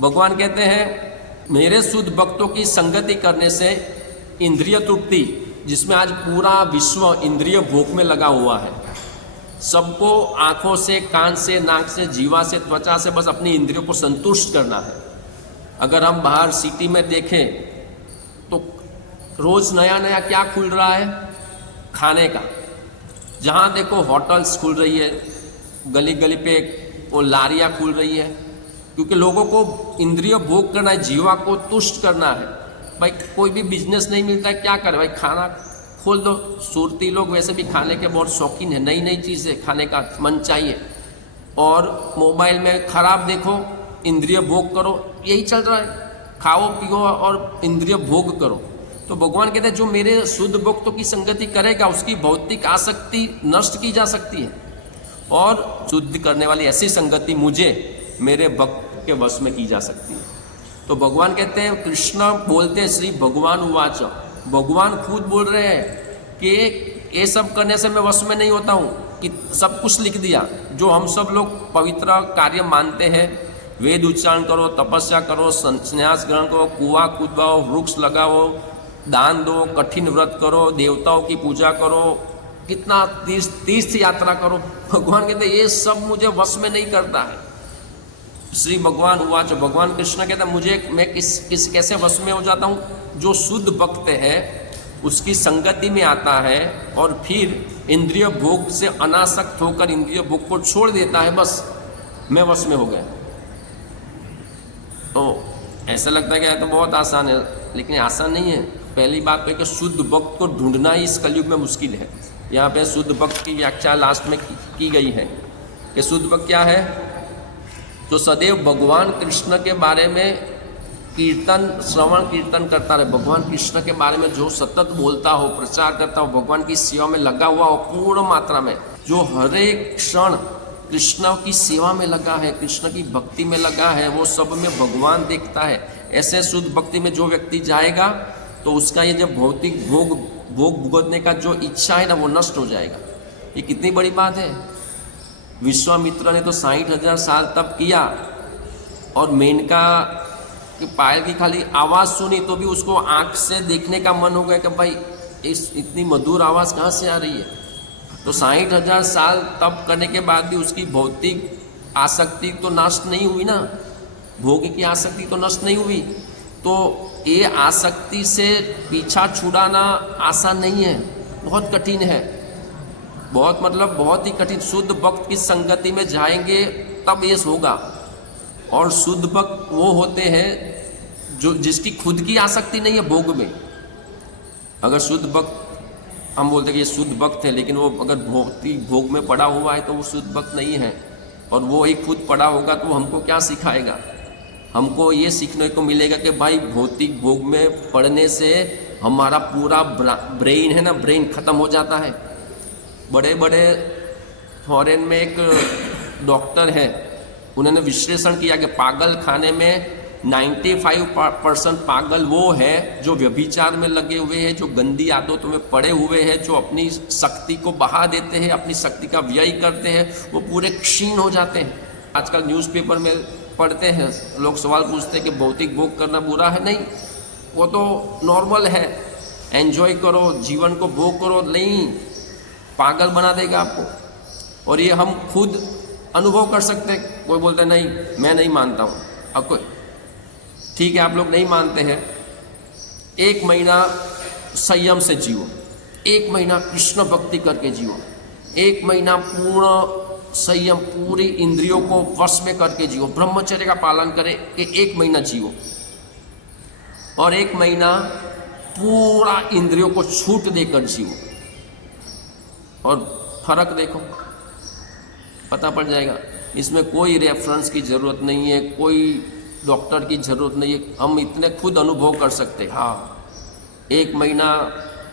भगवान कहते हैं मेरे शुद्ध भक्तों की संगति करने से इंद्रिय तृप्ति, जिसमें आज पूरा विश्व इंद्रिय भोग में लगा हुआ है, सबको आंखों से, कान से, नाक से, जीवा से, त्वचा से बस अपनी इंद्रियों को संतुष्ट करना है। अगर हम बाहर सिटी में देखें तो रोज नया नया क्या खुल रहा है, खाने का। जहाँ देखो होटल्स खुल रही है, गली गली पे वो लारियाँ खुल रही है, क्योंकि लोगों को इंद्रिय भोग करना है, जीवा को तुष्ट करना है। भाई कोई भी बिजनेस नहीं मिलता है, क्या करे भाई, खाना खोल दो। सुरती लोग वैसे भी खाने के बहुत शौकीन है, नई नई चीज़ें खाने का मन चाहिए। और मोबाइल में खराब देखो, इंद्रिय भोग करो, यही चल रहा है, खाओ पियो और इंद्रिय भोग करो। तो भगवान कहते हैं जो मेरे शुद्ध भक्तों की संगति करेगा उसकी भौतिक आसक्ति नष्ट की जा सकती है, और शुद्ध करने वाली ऐसी संगति मुझे मेरे भक्त के वश में की जा सकती है। तो भगवान कहते हैं, कृष्ण बोलते हैं श्री भगवान उवाच, भगवान खुद बोल रहे हैं कि ये सब करने से मैं वश में नहीं होता हूँ, कि सब कुछ लिख दिया जो हम सब लोग पवित्र कार्य मानते हैं। वेद उच्चारण करो, तपस्या करो, संन्यास ग्रहण करो, कुआं कूदवाओ, वृक्ष लगाओ, दान दो, कठिन व्रत करो, देवताओं की पूजा करो, कितना तीर्थ यात्रा करो। भगवान कहते ये सब मुझे वश में नहीं करता है। श्री भगवान उवाच, भगवान कृष्ण कहते मुझे मैं किस कैसे वश में हो जाता हूँ, जो शुद्ध भक्त है उसकी संगति में आता है और फिर इंद्रिय भोग से अनासक्त होकर इंद्रिय भोग को छोड़ देता है, बस मैं वश में हो गया। तो ऐसा लगता है कि तो बहुत आसान है, लेकिन आसान नहीं है। पहली बात तो कि शुद्ध भक्त को ढूंढना ही इस कलयुग में मुश्किल है। यहाँ पे शुद्ध भक्त की व्याख्या लास्ट में की गई है कि शुद्ध भक्त क्या है, जो सदैव भगवान कृष्ण के बारे में कीर्तन, श्रवण कीर्तन करता रहे, भगवान कृष्ण के बारे में जो सतत बोलता हो, प्रचार करता हो, भगवान की सेवा में लगा हुआ हो पूर्ण मात्रा में, जो हर एक क्षण कृष्ण की सेवा में लगा है, कृष्ण की भक्ति में लगा है, वो सब में भगवान देखता है। ऐसे शुद्ध भक्ति में जो व्यक्ति जाएगा तो उसका ये जो भौतिक भोग भुगतने का जो इच्छा है ना, वो नष्ट हो जाएगा। ये कितनी बड़ी बात है। विश्वामित्र ने तो 60,000 साल तप किया और मेनका कि पायल की खाली आवाज़ सुनी तो भी उसको आँख से देखने का मन हो गया कि भाई इस इतनी मधुर आवाज़ कहाँ से आ रही है। तो 60,000 साल तप करने के बाद भी उसकी भौतिक आसक्ति तो नष्ट नहीं हुई ना, भोग की आसक्ति तो नष्ट नहीं हुई। तो ये आसक्ति से पीछा छुड़ाना आसान नहीं है, बहुत कठिन है, बहुत मतलब बहुत ही कठिन। शुद्ध भक्त की संगति में जाएंगे तब ये होगा। और शुद्ध भक्त वो होते हैं जो जिसकी खुद की आसक्ति नहीं है भोग में। अगर शुद्ध भक्त, हम बोलते हैं कि ये शुद्ध भक्त है, लेकिन वो अगर भौतिक भोग में पड़ा हुआ है तो वो शुद्ध भक्त नहीं है। और वो ही खुद पड़ा होगा तो हमको क्या सिखाएगा। हमको ये सीखने को मिलेगा कि भाई भौतिक भोग में पड़ने से हमारा पूरा ब्रेन है ना, ब्रेन खत्म हो जाता है। बड़े बड़े फॉरेन में एक डॉक्टर है, उन्होंने विश्लेषण किया कि पागल खाने में 95% पागल वो है जो व्यभिचार में लगे हुए हैं, जो गंदी आदतों में पड़े हुए हैं, जो अपनी शक्ति को बहा देते हैं, अपनी शक्ति का व्यय करते हैं, वो पूरे क्षीण हो जाते हैं। आजकल न्यूज़पेपर में पढ़ते हैं, लोग सवाल पूछते हैं कि भौतिक भोग करना बुरा है। नहीं, वो तो नॉर्मल है, एंजॉय करो, जीवन को भोग करो। नहीं, पागल बना देगा आपको। और ये हम खुद अनुभव कर सकते हैं। कोई बोलता है नहीं मैं नहीं मानता हूँ, अब कोई ठीक है आप लोग नहीं मानते हैं, 1 महीना संयम से जियो, 1 महीना कृष्ण भक्ति करके जियो, 1 महीना पूर्ण संयम, पूरी इंद्रियों को वश में करके जियो, ब्रह्मचर्य का पालन करें कि 1 महीना जियो, और 1 महीना पूरा इंद्रियों को छूट देकर जियो, और फर्क देखो, पता पड़ जाएगा। इसमें कोई रेफरेंस की ज़रूरत नहीं है, कोई डॉक्टर की ज़रूरत नहीं है, हम इतने खुद अनुभव कर सकते। हाँ, 1 महीना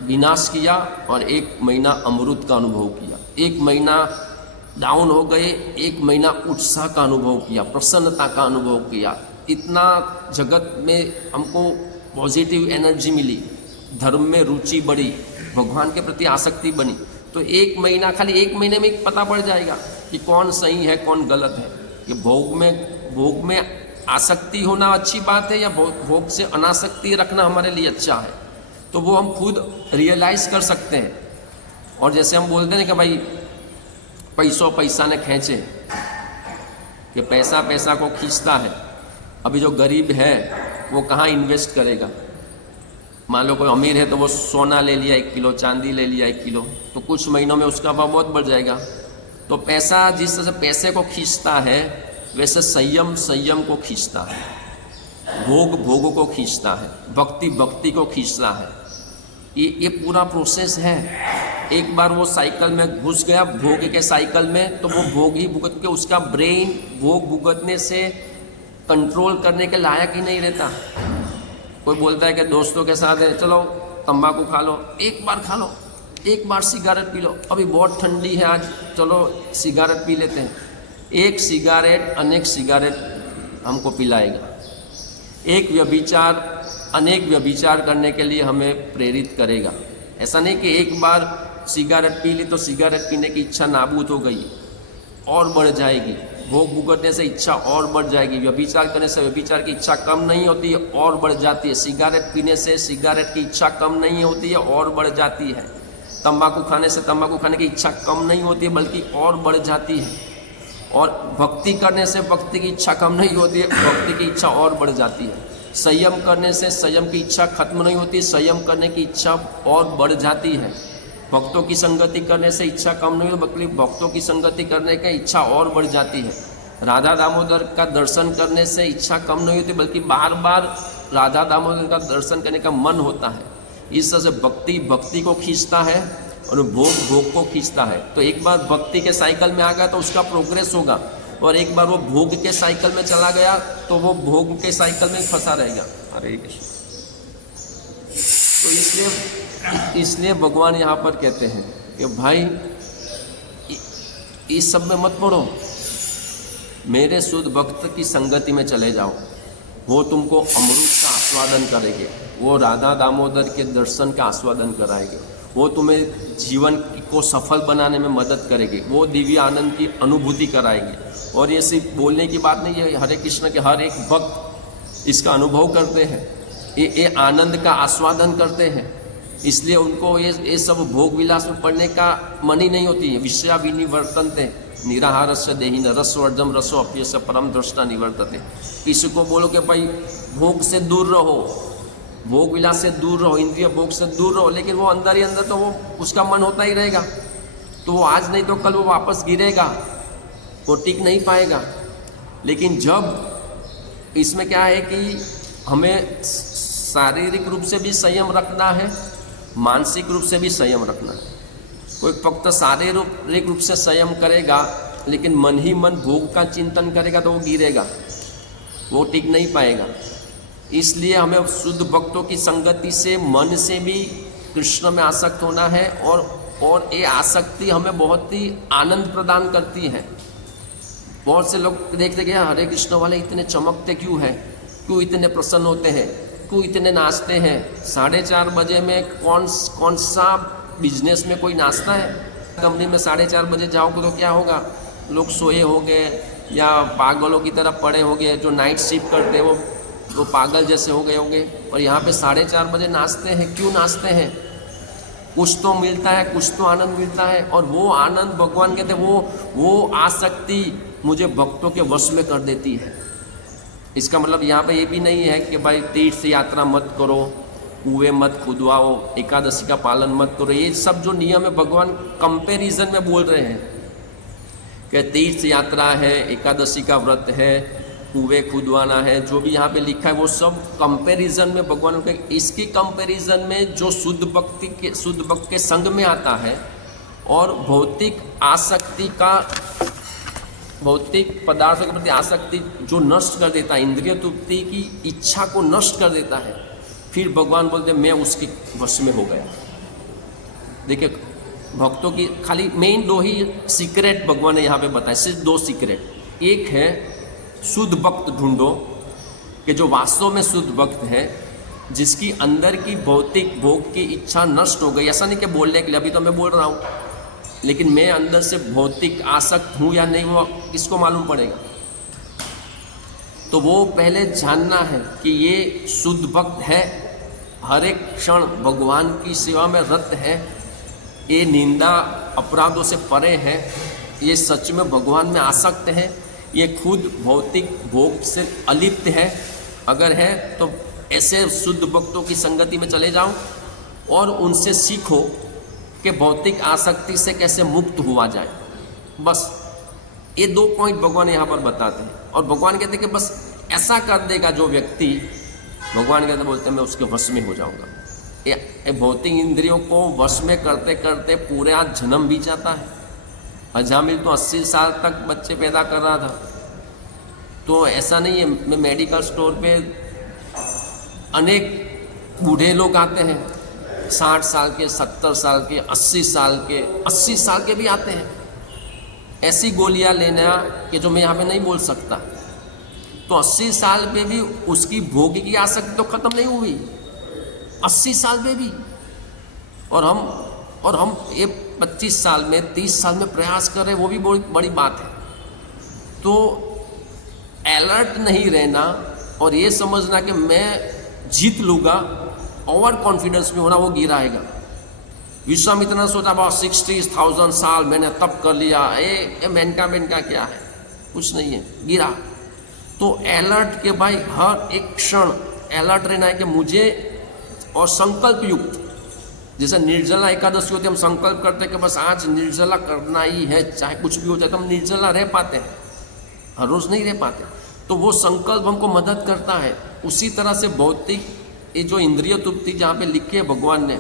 विनाश किया और 1 महीना अमृत का अनुभव किया, 1 महीना डाउन हो गए, 1 महीना उत्साह का अनुभव किया, प्रसन्नता का अनुभव किया। इतना जगत में हमको पॉजिटिव एनर्जी मिली, धर्म में रुचि बढ़ी, भगवान के प्रति आसक्ति बनी। तो 1 महीना, खाली 1 महीने में पता पड़ जाएगा कि कौन सही है कौन गलत है। कि भोग में आसक्ति होना अच्छी बात है या भोग से अनासक्ति रखना हमारे लिए अच्छा है, तो वो हम खुद रियलाइज कर सकते हैं। और जैसे हम बोलते हैं कि भाई पैसा ने खींचे, कि पैसा पैसा को खींचता है। अभी जो गरीब है वो कहाँ इन्वेस्ट करेगा? मान लो कोई अमीर है तो वो सोना ले लिया 1 किलो, चांदी ले लिया 1 किलो, तो कुछ महीनों में उसका भाव बहुत बढ़ जाएगा। तो पैसा जिस तरह से पैसे को खींचता है, वैसे संयम को खींचता है, भोग को खींचता है, भक्ति को खींचता है। ये पूरा प्रोसेस है। एक बार वो साइकिल में घुस गया, भोग के साइकिल में, तो वो भोग ही भुगत के, उसका ब्रेन भोग भुगतने से कंट्रोल करने के लायक ही नहीं रहता। कोई बोलता है कि दोस्तों के साथ है, चलो तंबाकू खा लो, एक बार खा लो, एक बार सिगारेट पी लो, अभी बहुत ठंडी है आज, चलो सिगारेट पी लेते हैं। एक सिगारेट अनेक सिगारेट हमको पिलाएगा। एक व्यभिचार अनेक व्यभिचार करने के लिए हमें प्रेरित करेगा। ऐसा नहीं कि एक बार सिगारेट पी ली तो सिगारेट पीने की इच्छा नाबूद हो गई, और बढ़ जाएगी। भोग भुगतने से इच्छा और बढ़ जाएगी। व्यभिचार करने से व्यभिचार की इच्छा कम नहीं होती है, और बढ़ जाती है। सिगारेट पीने से सिगारेट की इच्छा कम नहीं होती है, और बढ़ जाती है। तंबाकू खाने से तंबाकू खाने की इच्छा कम नहीं होती है, बल्कि और बढ़ जाती है। और भक्ति करने से भक्ति की इच्छा कम नहीं होती है, भक्ति की इच्छा और बढ़ जाती है। संयम करने से संयम की इच्छा खत्म नहीं होती, संयम करने की इच्छा और बढ़ जाती है। भक्तों की संगति करने से इच्छा कम नहीं होती, बल्कि भक्तों की संगति करने की इच्छा और बढ़ जाती है। राधा दामोदर का दर्शन करने से इच्छा कम नहीं होती, बल्कि बार बार राधा दामोदर का दर्शन करने का मन होता है। इस तरह से भक्ति को खींचता है और भोग को खींचता है। तो एक बार भक्ति के साइकिल में आ गया तो उसका प्रोग्रेस होगा, और एक बार वो भोग के साइकिल में चला गया तो वो भोग के साइकिल में फंसा रहेगा। हरे कृष्ण। तो इसलिए भगवान यहाँ पर कहते हैं कि भाई इस सब में मत पड़ो, मेरे शुद्ध भक्त की संगति में चले जाओ, वो तुमको अमृत का आस्वादन करेंगे, वो राधा दामोदर के दर्शन का आस्वादन कराएंगे, वो तुम्हें जीवन को सफल बनाने में मदद करेंगे, वो दिव्य आनंद की अनुभूति कराएंगे। और ये सिर्फ बोलने की बात नहीं है, हरे कृष्ण के हर एक भक्त इसका अनुभव करते हैं, ये आनंद का आस्वादन करते हैं। इसलिए उनको ये सब भोग विलास में पढ़ने का मन ही नहीं होती है। विषया विनिवर्तन्ते निराहारस्य देहिन रसवर्जम रसो अप्यस्य परम दृष्टा निवर्तते। किसी को बोलो कि भाई भोग से दूर रहो, भोग विलास से दूर रहो, इंद्रिय भोग से दूर रहो, लेकिन वो अंदर ही अंदर तो वो उसका मन होता ही रहेगा। तो वो आज नहीं तो कल वो वापस गिरेगा, वो टिक नहीं पाएगा। लेकिन जब इसमें क्या है कि हमें शारीरिक रूप से भी संयम रखना है, मानसिक रूप से भी संयम रखना है। कोई फक्त शारीरिक रूप से संयम करेगा, लेकिन मन ही मन भोग का चिंतन करेगा तो वो गिरेगा, वो टिक नहीं पाएगा। इसलिए हमें शुद्ध भक्तों की संगति से मन से भी कृष्ण में आसक्त होना है, और ये आसक्ति हमें बहुत ही आनंद प्रदान करती है। बहुत से लोग देखते कि हरे कृष्ण वाले इतने चमकते क्यों हैं, क्यों इतने प्रसन्न होते हैं, क्यों इतने नाचते हैं। 4:30 बजे में कौन सा बिजनेस में कोई नाचता है? कंपनी में 4:30 बजे जाओगे तो क्या होगा? लोग सोए होंगे या पागलों की तरह पड़े होंगे। जो नाइट शिफ्ट करते हैं वो पागल जैसे हो गए होंगे। और यहाँ पे 4:30 बजे नाचते हैं। क्यों नाचते हैं? कुछ तो मिलता है, कुछ तो आनंद मिलता है। और वो आनंद भगवान कहते हैं वो आसक्ति मुझे भक्तों के वश में कर देती है। इसका मतलब यहाँ पे ये भी नहीं है कि भाई तीर्थ यात्रा मत करो, कुएं मत खुदवाओ, एकादशी का पालन मत करो। ये सब जो नियम है भगवान कंपैरिजन में बोल रहे हैं कि तीर्थ यात्रा है, एकादशी का व्रत है, कुएं खुदवाना है, जो भी यहाँ पे लिखा है वो सब कंपैरिजन में भगवान के। इसकी कंपैरिजन में जो शुद्ध भक्त के संग में आता है और भौतिक आसक्ति का, भौतिक पदार्थों के प्रति आसक्ति जो नष्ट कर देता है, इंद्रिय तृप्ति की इच्छा को नष्ट कर देता है, फिर भगवान बोलते मैं उसके वश में हो गया। देखिए भक्तों की खाली मेन 2 ही सीक्रेट भगवान ने यहाँ पे बताया, सिर्फ 2 सीक्रेट। एक है शुद्ध भक्त ढूंढो, कि जो वास्तव में शुद्ध भक्त है, जिसकी अंदर की भौतिक भोग की इच्छा नष्ट हो गई। ऐसा नहीं कि बोलने के लिए, अभी तो मैं बोल रहा हूँ, लेकिन मैं अंदर से भौतिक आसक्त हूँ या नहीं वो किसको मालूम पड़ेगा। तो वो पहले जानना है कि ये शुद्ध भक्त है, हर एक क्षण भगवान की सेवा में रत है, ये निंदा अपराधों से परे है, ये सच में भगवान में आसक्त है, ये खुद भौतिक भोग से अलिप्त है। अगर है तो ऐसे शुद्ध भक्तों की संगति में चले जाओ और उनसे सीखो कि भौतिक आसक्ति से कैसे मुक्त हुआ जाए। बस ये 2 पॉइंट भगवान यहाँ पर बताते हैं। और भगवान कहते हैं कि बस ऐसा कर देगा जो व्यक्ति, भगवान कहते बोलते हैं मैं उसके वश में हो जाऊँगा। ये भौतिक इंद्रियों को वश में करते करते पूरे आज जन्म बीत जाता है। अजामिल तो 80 साल तक बच्चे पैदा कर रहा था। तो ऐसा नहीं है, मैं मेडिकल स्टोर पे अनेक बूढ़े लोग आते हैं, 60 साल के, 70 साल के, 80 साल के, 80 साल के भी आते हैं ऐसी गोलियां लेना कि जो मैं यहाँ पे नहीं बोल सकता। तो 80 साल पे भी उसकी भोग की आसक्ति तो खत्म नहीं हुई, 80 साल पे भी। और हम ये 25 साल में, 30 साल में प्रयास कर रहे, वो भी बहुत बड़ी बात है। तो अलर्ट नहीं रहना और ये समझना कि मैं जीत लूँगा, ओवर कॉन्फिडेंस में होना, वो गिराएगा। विश्वामित्र ने सोचा बहुत 60,000 साल मैंने तप कर लिया, ये मेनका क्या है, कुछ नहीं है, गिरा। तो अलर्ट के भाई हर एक क्षण अलर्ट रहना है कि मुझे, और संकल्प युक्त, जैसे निर्जला एकादशी होती है, हम संकल्प करते हैं कि बस आज निर्जला करना ही है, चाहे कुछ भी हो जाए। तो हम निर्जला रह पाते हैं, हर रोज नहीं रह पाते। तो वो संकल्प हमको मदद करता है। उसी तरह से भौतिक ये जो इंद्रिय तृप्ति जहाँ पे लिखी है भगवान ने,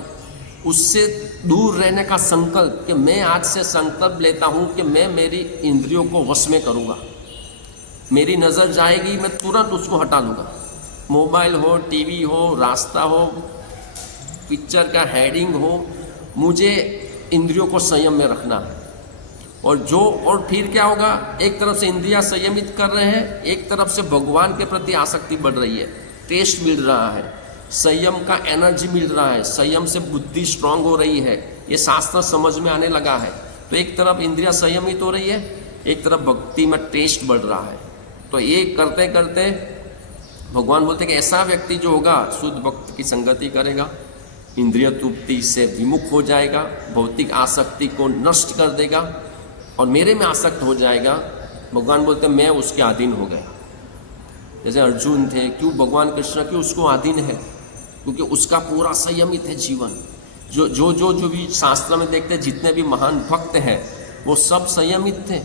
उससे दूर रहने का संकल्प, कि मैं आज से संकल्प लेता हूँ कि मैं मेरी इंद्रियों को वश में करूँगा। मेरी नज़र जाएगी, मैं तुरंत उसको हटा दूँगा। मोबाइल हो, टीवी हो, रास्ता हो, पिक्चर का हेडिंग हो, मुझे इंद्रियों को संयम में रखना है। और फिर क्या होगा, एक तरफ से इंद्रियां संयमित कर रहे हैं, एक तरफ से भगवान के प्रति आसक्ति बढ़ रही है, टेस्ट मिल रहा है, संयम का एनर्जी मिल रहा है, संयम से बुद्धि स्ट्रांग हो रही है, ये शास्त्र समझ में आने लगा है। तो एक तरफ इंद्रियां संयमित हो रही है, एक तरफ भक्ति में टेस्ट बढ़ रहा है। तो ये करते करते भगवान बोलते कि ऐसा व्यक्ति जो होगा शुद्ध भक्त की संगति करेगा, इंद्रिय तृप्ति से विमुख हो जाएगा, भौतिक आसक्ति को नष्ट कर देगा और मेरे में आसक्त हो जाएगा। भगवान बोलते मैं उसके अधीन हो गया। जैसे अर्जुन थे, क्यों भगवान कृष्ण क्यों उसको अधीन है? क्योंकि उसका पूरा संयमित है जीवन। जो भी शास्त्र में देखते हैं, जितने भी महान भक्त हैं वो सब संयमित थे।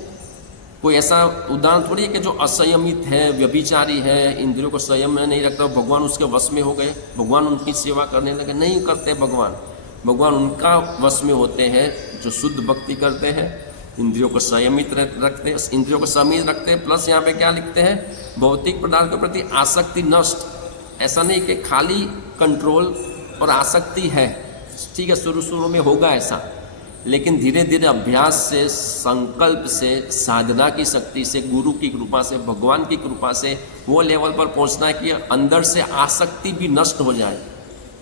कोई ऐसा उदाहरण थोड़ी है कि जो असंयमित है, व्यभिचारी है, इंद्रियों को संयम में नहीं रखता, भगवान उसके वश में हो गए, भगवान उनकी सेवा करने लगे। नहीं करते भगवान उनका वश में होते हैं जो शुद्ध भक्ति करते हैं, इंद्रियों को संयमित रखते हैं, इंद्रियों को संयमित रखते हैं। प्लस यहाँ पे क्या लिखते हैं, भौतिक पदार्थ के प्रति आसक्ति नष्ट। ऐसा नहीं कि खाली कंट्रोल और आसक्ति है, ठीक है, शुरू में होगा ऐसा, लेकिन धीरे धीरे अभ्यास से, संकल्प से, साधना की शक्ति से, गुरु की कृपा से, भगवान की कृपा से वो लेवल पर पहुंचना है कि अंदर से आसक्ति भी नष्ट हो जाए।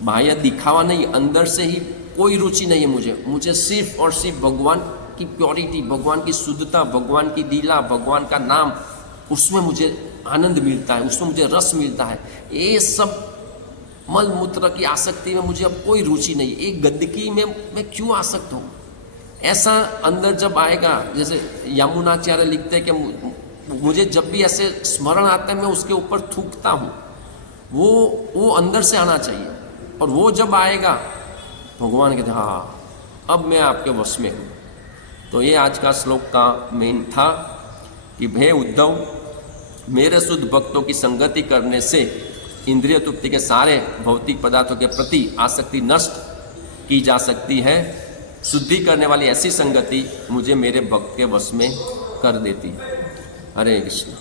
बाह्य दिखावा नहीं, अंदर से ही कोई रुचि नहीं है मुझे सिर्फ और सिर्फ भगवान की प्योरिटी, भगवान की शुद्धता, भगवान की लीला, भगवान का नाम, उसमें मुझे आनंद मिलता है, उसमें मुझे रस मिलता है। ये सब मल मूत्र की आसक्ति में मुझे अब कोई रुचि नहीं, एक गंदगी में मैं क्यों आसक्त हूँ? ऐसा अंदर जब आएगा, जैसे यमुनाचार्य लिखते हैं कि मुझे जब भी ऐसे स्मरण आता है मैं उसके ऊपर थूकता हूँ, वो अंदर से आना चाहिए। और वो जब आएगा भगवान कहते हाँ अब मैं आपके वश में हूँ। तो ये आज का श्लोक का मेन था कि हे उद्धव, मेरे शुद्ध भक्तों की संगति करने से इंद्रिय तृप्ति के सारे भौतिक पदार्थों के प्रति आसक्ति नष्ट की जा सकती है। शुद्धि करने वाली ऐसी संगति मुझे मेरे भक्त के वश में कर देती है। हरे कृष्ण।